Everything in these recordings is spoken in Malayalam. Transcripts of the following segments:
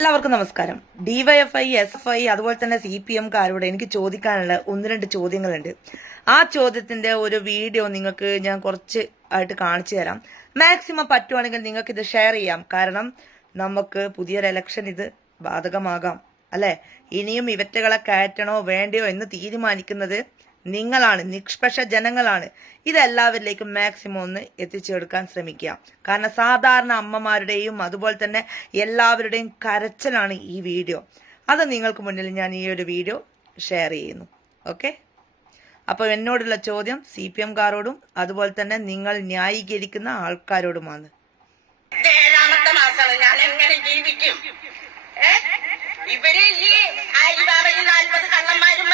എല്ലാവർക്കും നമസ്കാരം. ഡിവൈഎഫ്ഐ എസ് എഫ് ഐ അതുപോലെ തന്നെ സി പി എംകാരോട് എനിക്ക് ചോദിക്കാനുള്ള ഒന്ന് രണ്ട് ചോദ്യങ്ങളുണ്ട്. ആ ചോദ്യത്തിന്റെ ഒരു വീഡിയോ നിങ്ങൾക്ക് ഞാൻ കുറച്ച് ആയിട്ട് കാണിച്ചു തരാം. മാക്സിമം പറ്റുവാണെങ്കിൽ നിങ്ങൾക്ക് ഇത് ഷെയർ ചെയ്യാം. കാരണം നമുക്ക് പുതിയൊരു ഇലക്ഷൻ ഇത് ബാധകമാകാം. അല്ലെ? ഇനിയും ഇവറ്റകളെ കയറ്റണോ വേണ്ടയോ എന്ന് തീരുമാനിക്കുന്നത് നിങ്ങളാണ് നിഷ്പക്ഷ ജനങ്ങളാണ്. ഇതെല്ലാവരിലേക്കും മാക്സിമം ഒന്ന് എത്തിച്ചെടുക്കാൻ ശ്രമിക്കുക. കാരണം സാധാരണ അമ്മമാരുടെയും അതുപോലെ തന്നെ എല്ലാവരുടെയും കരച്ചിലാണ് ഈ വീഡിയോ. അത് നിങ്ങൾക്ക് മുന്നിൽ ഞാൻ ഈ ഒരു വീഡിയോ ഷെയർ ചെയ്യുന്നു. ഓക്കെ അപ്പോൾ എന്നോടുള്ള ചോദ്യം സി പി എംകാരോടും അതുപോലെ തന്നെ നിങ്ങൾ ന്യായീകരിക്കുന്ന ആൾക്കാരോടുമാണ്. ഏഴാമത്തെ മാസമാണ്. ഞാൻ എങ്ങനെ ജീവിക്കും? ഇവർ ഈ ആലിബാബയിൽ നാൽപ്പത് കള്ളന്മാരും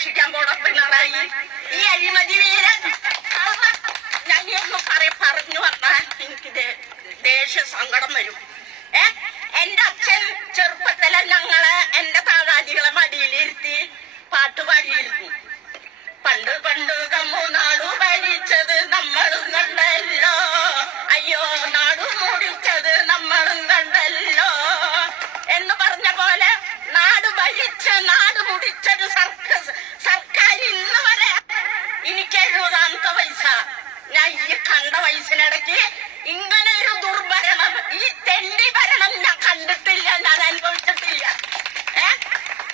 രക്ഷിക്കാൻ പോണ പിണറായി ഈ അഴിമതി വീരൻ കള്ളൻ. ഞാൻ ഈ ഒന്ന് പറ- പറഞ്ഞു പറഞ്ഞാൽ എനിക്ക് ദേഷ്യ സങ്കടം വരും വയസ്സിനിടയ്ക്ക് ഇങ്ങനെ ഒരു ദുർഭരണം ഈ തെണ്ടി ഭരണം ഞാൻ കണ്ടിട്ടില്ല ഞാൻ അനുഭവിച്ചിട്ടില്ല. ഏ?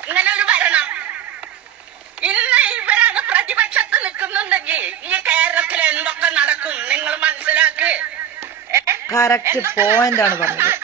ഇങ്ങനെ ഒരു ഭരണം. ഇന്ന് ഇവരാണ് പ്രതിപക്ഷത്ത് നിൽക്കുന്നുണ്ടെങ്കിൽ ഈ കേരളത്തിൽ എന്തൊക്കെ നടക്കും? നിങ്ങൾ മനസ്സിലാക്ക്. കറക്റ്റ് പോയിന്റ് ആണ് പറഞ്ഞത്.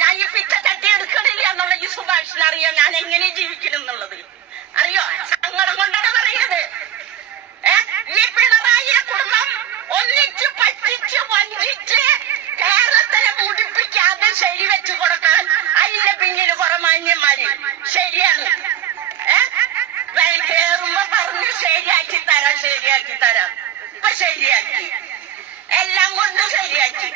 ഞാൻ ഈ പിച്ച തട്ടിയെടുക്കണില്ല എന്നുള്ള ഈ സുഭാഷിന് അറിയാം ഞാൻ എങ്ങനെ ജീവിക്കണം എന്നുള്ളത് അറിയോ? സങ്കടം കൊണ്ടാണ് പറയുന്നത്? ഈ പിണറായി കുടുംബം ഒന്നിച്ച് പറ്റിച്ച് വഞ്ചിച്ച് കേരളത്തിലെ മുടിപ്പിക്കാതെ ശരി വെച്ച് കൊടുക്കാൻ അതിന്റെ പിന്നിൽ കുറെ മാന്യന്മാര്. ശരിയാണ്. കേറുമ്പോ പറഞ്ഞു ശരിയാക്കി തരാം ശരിയാക്കി തരാം. ഇപ്പൊ ശരിയാക്കി. എല്ലാം കൊണ്ടും ശരിയാക്കി?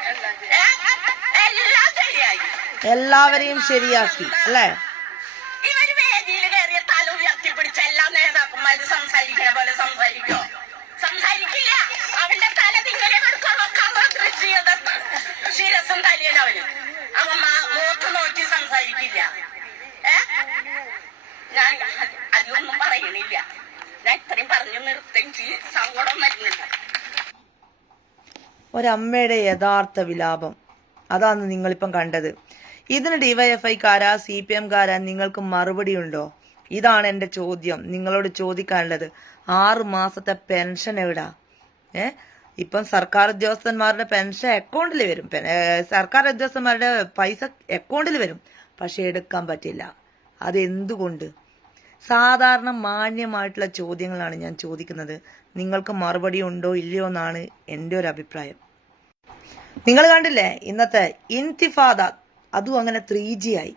എല്ലാം ശരിയായി എല്ലാവരെയും ശരിയാക്കി അല്ലേ? ഇവർ വേദിയിൽ കയറിയ തല ഉയർത്തിപ്പിടിച്ച എല്ലാ നേതാക്കന്മാര് സംസാരിക്കുന്ന പോലെ സംസാരിക്കോ? സംസാരിക്കില്ല. അവന്റെ തല കിടക്കുള്ളൂ അവൻ മൂത്ത് നോക്കി സംസാരിക്കില്ല. ഏ? ഞാൻ അത് അതൊന്നും പറയണില്ല. ഞാൻ ഇത്രയും പറഞ്ഞു നിർത്തി സങ്കടം വരുന്നില്ല. ഒരമ്മയുടെ യഥാർത്ഥ വിലാപം. അതാണ് നിങ്ങളിപ്പം കണ്ടത്. ഇതിന് ഡിവൈഎഫ്ഐക്കാരാ സി പി എംകാരാ നിങ്ങൾക്ക് മറുപടി ഉണ്ടോ? ഇതാണ് എന്റെ ചോദ്യം. നിങ്ങളോട് ചോദിക്കാനുള്ളത് ആറ് മാസത്തെ പെൻഷൻ എവിടാ? ഏ? ഇപ്പം സർക്കാർ ഉദ്യോഗസ്ഥന്മാരുടെ പെൻഷൻ അക്കൗണ്ടിൽ വരും. സർക്കാർ ഉദ്യോഗസ്ഥന്മാരുടെ പൈസ അക്കൗണ്ടിൽ വരും. പക്ഷെ എടുക്കാൻ പറ്റില്ല. അതെന്തുകൊണ്ട്? സാധാരണ മാന്യമായിട്ടുള്ള ചോദ്യങ്ങളാണ് ഞാൻ ചോദിക്കുന്നത്. നിങ്ങൾക്ക് മറുപടി ഉണ്ടോ ഇല്ലയോ എന്നാണ് എന്റെ ഒരു അഭിപ്രായം. നിങ്ങൾ കണ്ടില്ലേ? ഇന്നത്തെ ഇൻതിഫാദ അതും അങ്ങനെ ത്രീ ജി ആയി.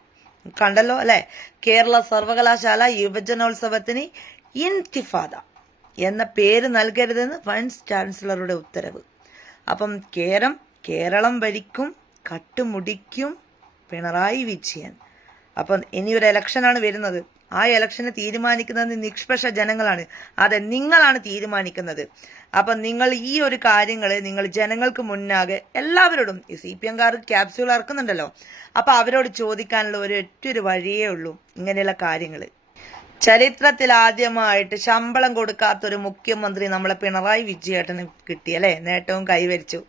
കണ്ടല്ലോ അല്ലെ? കേരള സർവകലാശാല യുവജനോത്സവത്തിന് ഇൻതിഫാദ എന്ന പേര് നൽകരുതെന്ന് വൈസ് ചാൻസലറുടെ ഉത്തരവ്. അപ്പം കേരം കേരളം ഭരിക്കും കട്ടുമുടിക്കും പിണറായി വിജയൻ. അപ്പം ഇനി ഒരു ഇലക്ഷനാണ് വരുന്നത്. ആ ഇലക്ഷനെ തീരുമാനിക്കുന്നത് നിഷ്പക്ഷ ജനങ്ങളാണ്. അതെ നിങ്ങളാണ് തീരുമാനിക്കുന്നത്. അപ്പം നിങ്ങൾ ഈ ഒരു കാര്യങ്ങൾ നിങ്ങൾ ജനങ്ങൾക്ക് മുന്നാകെ എല്ലാവരോടും ഈ സി പി എംകാർ ക്യാപ്സ്യൂൾ ഇറക്കുന്നുണ്ടല്ലോ. അപ്പം അവരോട് ചോദിക്കാനുള്ള ഒരു ഒറ്റൊരു വഴിയേ ഉള്ളൂ ഇങ്ങനെയുള്ള കാര്യങ്ങൾ ചരിത്രത്തിൽ ആദ്യമായിട്ട് ശമ്പളം കൊടുക്കാത്തൊരു മുഖ്യമന്ത്രി നമ്മളെ പിണറായി വിജയേട്ടന് കിട്ടി അല്ലേ? നേട്ടവും കൈവരിച്ചു.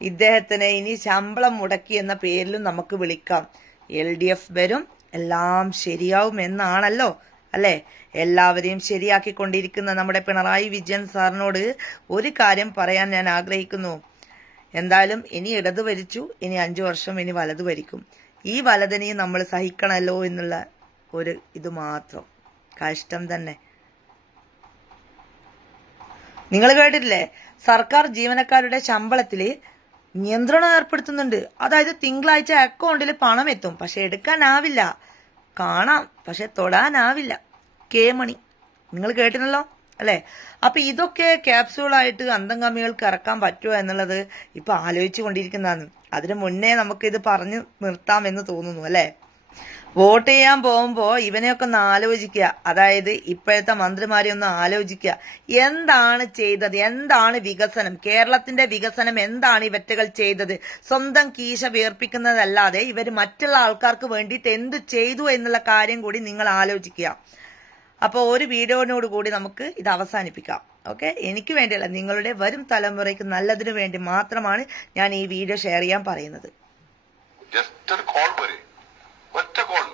ഇദ്ദേഹത്തിന് ഇനി ശമ്പളം മുടക്കി എന്ന പേരിലും നമുക്ക് വിളിക്കാം. എൽ ഡി എഫ് വരും. എല്ലാം ശരിയാവും എന്നാണല്ലോ അല്ലേ? എല്ലാവരെയും ശരിയാക്കിക്കൊണ്ടിരിക്കുന്ന നമ്മുടെ പിണറായി വിജയൻ സാറിനോട് ഒരു കാര്യം പറയാൻ ഞാൻ ആഗ്രഹിക്കുന്നു. എന്തായാലും ഇനി ഇടത് ഭരിച്ചു ഇനി അഞ്ചു വർഷം ഇനി വലത് ഭരിക്കും. ഈ വലതിനെയും നമ്മൾ സഹിക്കണമല്ലോ എന്നുള്ള ഒരു ഇത് മാത്രം. കഷ്ടം തന്നെ. നിങ്ങൾ കേട്ടിട്ടില്ലേ? സർക്കാർ ജീവനക്കാരുടെ ശമ്പളത്തിൽ നിയന്ത്രണം ഏർപ്പെടുത്തുന്നുണ്ട്. അതായത് തിങ്കളാഴ്ച അക്കൗണ്ടിൽ പണം എത്തും പക്ഷെ എടുക്കാനാവില്ല. കാണാം. പക്ഷെ തൊടാനാവില്ല. കെ മണി. നിങ്ങൾ കേട്ടിരുന്നല്ലോ അല്ലേ? അപ്പൊ ഇതൊക്കെ ക്യാപ്സ്യൂളായിട്ട് അന്തംഗമികൾക്ക് ഇറക്കാൻ പറ്റുമോ എന്നുള്ളത് ഇപ്പൊ ആലോചിച്ചു കൊണ്ടിരിക്കുന്നതാണ് അതിനു മുന്നേ നമുക്ക് ഇത് പറഞ്ഞു നിർത്താമെന്ന് തോന്നുന്നു അല്ലേ? വോട്ട് ചെയ്യാൻ പോകുമ്പോൾ ഇവനെയൊക്കെ ഒന്ന് ആലോചിക്കുക. അതായത് ഇപ്പോഴത്തെ മന്ത്രിമാരെ ഒന്ന് ആലോചിക്കുക. എന്താണ് ചെയ്തത്? എന്താണ് വികസനം? കേരളത്തിന്റെ വികസനം എന്താണ് ഇവറ്റകൾ ചെയ്തത്? സ്വന്തം കീശ വീർപ്പിക്കുന്നതല്ലാതെ ഇവർ മറ്റുള്ള ആൾക്കാർക്ക് വേണ്ടിയിട്ട് എന്ത് ചെയ്തു എന്നുള്ള കാര്യം കൂടി നിങ്ങൾ ആലോചിക്കുക. അപ്പോൾ ഒരു വീഡിയോനോട് കൂടി നമുക്ക് ഇത് അവസാനിപ്പിക്കാം. ഓക്കെ? എനിക്ക് വേണ്ടിയല്ല നിങ്ങളുടെ വരും തലമുറയ്ക്ക് നല്ലതിനു വേണ്ടി മാത്രമാണ് ഞാൻ ഈ വീഡിയോ ഷെയർ ചെയ്യാൻ പറയുന്നത്. ജസ്റ്റ് കോൾ പോരെ ഒറ്റ കോൾ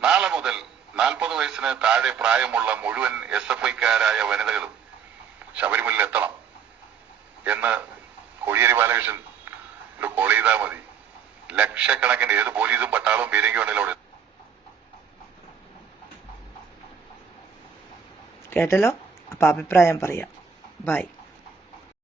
നാളെ മുതൽ നാൽപ്പത് വയസ്സിന് താഴെ പ്രായമുള്ള മുഴുവൻ എസ് എഫ് ഐക്കാരായ വനിതകളും ശബരിമലയിൽ എത്തണം എന്ന് കോടിയേരി ബാലകൃഷ്ണൻ ഒരു കോൾ ചെയ്താൽ മതി. ലക്ഷക്കണക്കിന് ഏത് പോലീസും പട്ടാളവും പീരങ്കി വേണമെങ്കിലും അവിടെ കേട്ടല്ലോ? അപ്പൊ അഭിപ്രായം പറയാം. ബൈ